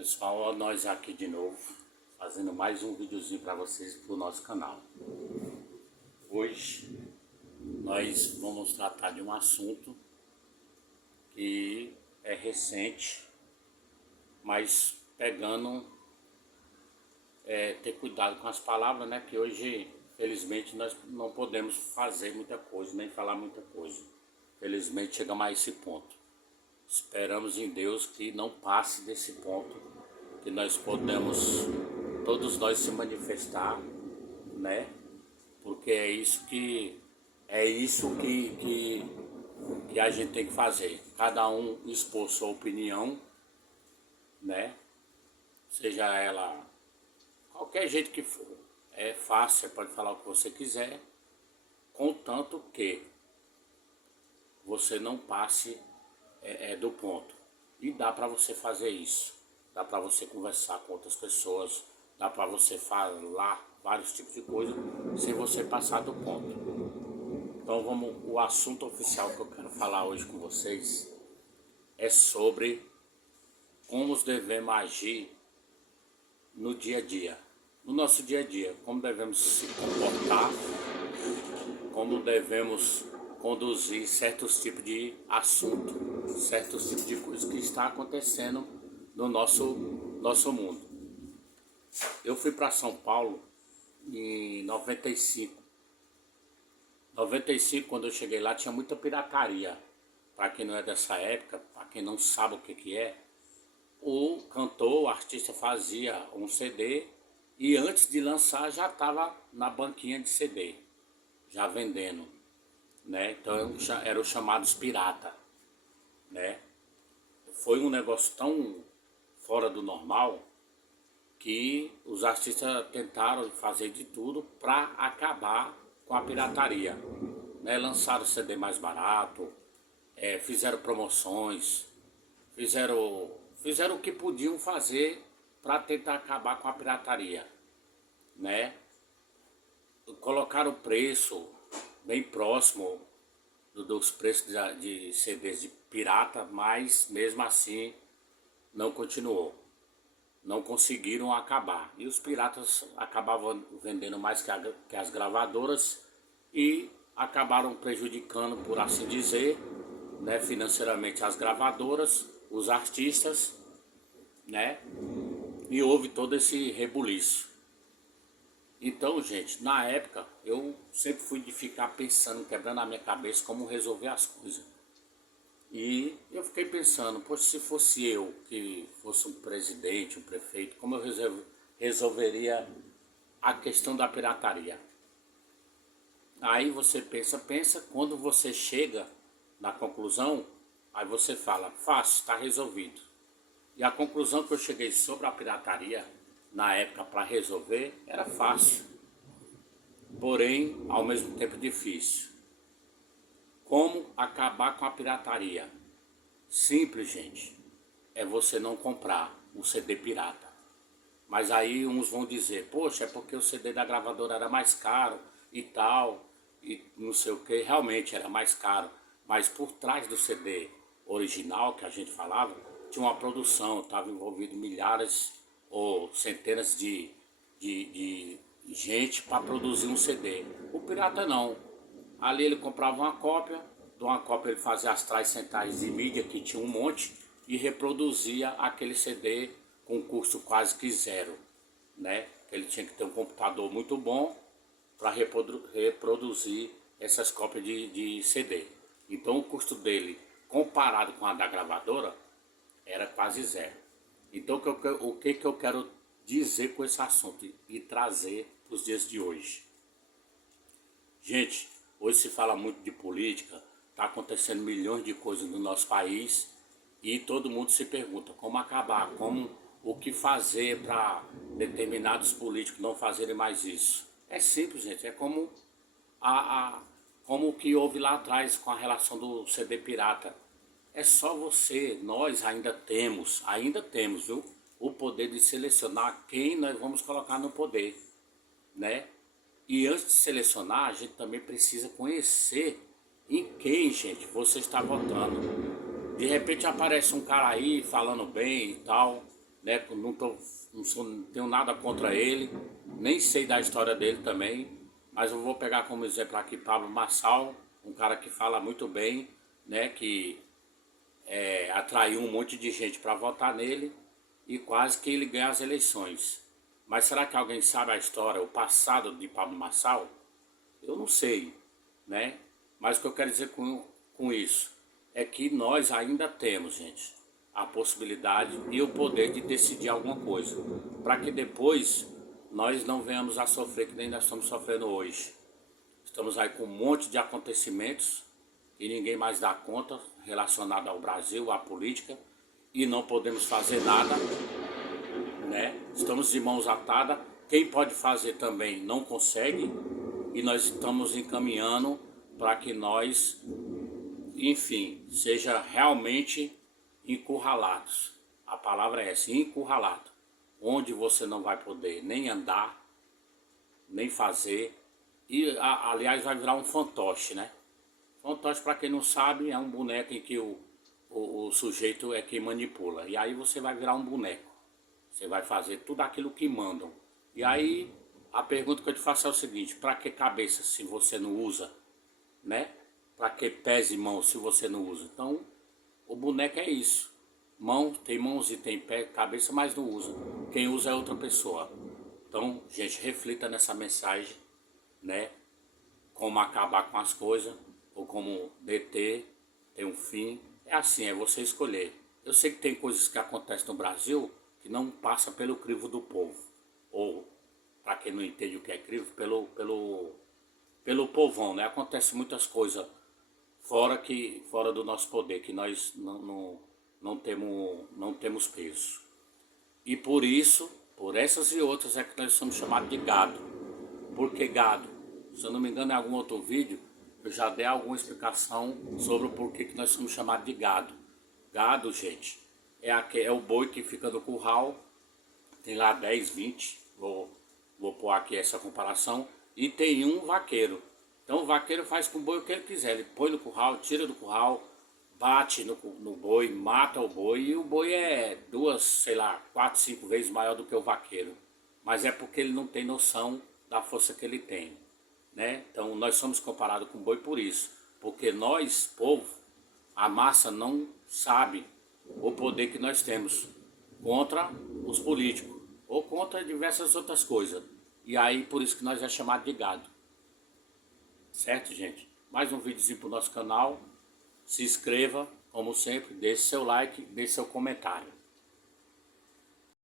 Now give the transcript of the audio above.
Pessoal, nós aqui de novo, fazendo mais um videozinho para vocês pro nosso canal. Hoje nós vamos tratar de um assunto que é recente, mas pegando, ter cuidado com as palavras, né? Que hoje, felizmente, nós não podemos fazer muita coisa, nem falar muita coisa. Felizmente chegamos a esse ponto. Esperamos em Deus que não passe desse ponto, que nós podemos, todos nós se manifestar, né? Porque é isso que a gente tem que fazer. Cada um expor sua opinião, né? Seja ela qualquer jeito que for. É fácil, você pode falar o que você quiser, contanto que você não passe do ponto. E dá para você fazer isso. Dá para você conversar com outras pessoas. Dá para você falar vários tipos de coisa sem você passar do ponto. Então o assunto oficial que eu quero falar hoje com vocês é sobre como devemos agir no dia a dia. No nosso dia a dia, como devemos se comportar, como devemos conduzir certos tipos de assunto, certos tipos de coisas que está acontecendo no nosso mundo. Eu fui para São Paulo em 95. 95, quando eu cheguei lá, tinha muita pirataria. Para quem não é dessa época, para quem não sabe o que é, o cantor, o artista fazia um CD e antes de lançar já estava na banquinha de CD, já vendendo, né? Então eram os chamados pirata, né? Foi um negócio tão fora do normal que os artistas tentaram fazer de tudo para acabar com a pirataria, né? Lançaram CD mais barato, fizeram promoções, fizeram o que podiam fazer para tentar acabar com a pirataria, né? Colocaram o preço bem próximo dos preços de CDs de pirata, mas mesmo assim não continuou. Não conseguiram acabar. E os piratas acabavam vendendo mais que as gravadoras e acabaram prejudicando, por assim dizer, né, financeiramente as gravadoras, os artistas, né? E houve todo esse rebuliço. Então, gente, na época, eu sempre fui de ficar pensando, quebrando a minha cabeça como resolver as coisas. E eu fiquei pensando, poxa, se fosse eu que fosse um presidente, um prefeito, como eu resolveria a questão da pirataria? Aí você pensa, quando você chega na conclusão, aí você fala, fácil, está resolvido. E a conclusão que eu cheguei sobre a pirataria, na época, para resolver, era fácil, porém, ao mesmo tempo difícil. Como acabar com a pirataria? Simples, gente. É você não comprar o CD pirata. Mas aí uns vão dizer, poxa, é porque o CD da gravadora era mais caro e tal, e não sei o que, realmente era mais caro. Mas por trás do CD original que a gente falava, tinha uma produção, estava envolvido milhares ou centenas de gente para produzir um CD. O pirata não. Ali ele comprava uma cópia, de uma cópia ele fazia as trás centais de mídia, que tinha um monte, e reproduzia aquele CD com custo quase que zero, né? Ele tinha que ter um computador muito bom para reproduzir essas cópias de CD. Então o custo dele, comparado com a da gravadora, era quase zero. Então o que eu quero dizer com esse assunto e trazer para os dias de hoje? Gente, hoje se fala muito de política, está acontecendo milhões de coisas no nosso país e todo mundo se pergunta como acabar, o que fazer para determinados políticos não fazerem mais isso. É simples, gente, é como o que houve lá atrás com a relação do CD pirata. É só nós ainda temos, viu, o poder de selecionar quem nós vamos colocar no poder, né? E antes de selecionar, a gente também precisa conhecer em quem, gente, você está votando. De repente aparece um cara aí falando bem e tal, né? Não tenho nada contra ele, nem sei da história dele também, mas eu vou pegar como exemplo aqui Pablo Marçal, um cara que fala muito bem, né? Que atraiu um monte de gente para votar nele e quase que ele ganha as eleições. Mas será que alguém sabe a história, o passado de Pablo Marçal? Eu não sei, né? Mas o que eu quero dizer com isso é que nós ainda temos, gente, a possibilidade e o poder de decidir alguma coisa, para que depois nós não venhamos a sofrer que nem nós estamos sofrendo hoje. Estamos aí com um monte de acontecimentos e ninguém mais dá conta relacionado ao Brasil, à política, e não podemos fazer nada, né? Estamos de mãos atadas. Quem pode fazer também não consegue e nós estamos encaminhando para que nós, enfim, seja realmente encurralados. A palavra é essa, encurralado, onde você não vai poder nem andar, nem fazer, e aliás vai virar um fantoche, né? Fantoche, para quem não sabe, é um boneco em que o sujeito é quem manipula. E aí você vai virar um boneco. Você vai fazer tudo aquilo que mandam. E aí a pergunta que eu te faço é o seguinte: para que cabeça se você não usa, né? Para que pés e mãos se você não usa? Então, o boneco é isso. Tem mãos e tem pé, cabeça, mas não usa. Quem usa é outra pessoa. Então, gente, reflita nessa mensagem, né? Como acabar com as coisas, ou como deter, ter um fim. É assim, é você escolher. Eu sei que tem coisas que acontecem no Brasil que não passa pelo crivo do povo. Ou, para quem não entende o que é crivo, pelo povão, né? Acontece muitas coisas fora do nosso poder, que nós não temos peso. E por isso, por essas e outras, é que nós somos chamados de gado. Por que gado? Se eu não me engano, em algum outro vídeo, eu já dei alguma explicação sobre o porquê que nós somos chamados de gado. Gado, gente, é o boi que fica no curral, tem lá 10, 20, vou pôr aqui essa comparação, e tem um vaqueiro. Então o vaqueiro faz com o boi o que ele quiser, ele põe no curral, tira do curral, bate no boi, mata o boi, e o boi é 2, sei lá, 4, 5 vezes maior do que o vaqueiro. Mas é porque ele não tem noção da força que ele tem, né? Então nós somos comparados com o boi por isso, porque nós, povo, a massa não sabe o poder que nós temos contra os políticos ou contra diversas outras coisas. E aí por isso que nós é chamado de gado. Certo, gente? Mais um videozinho pro nosso canal. Se inscreva, como sempre, deixe seu like, deixe seu comentário.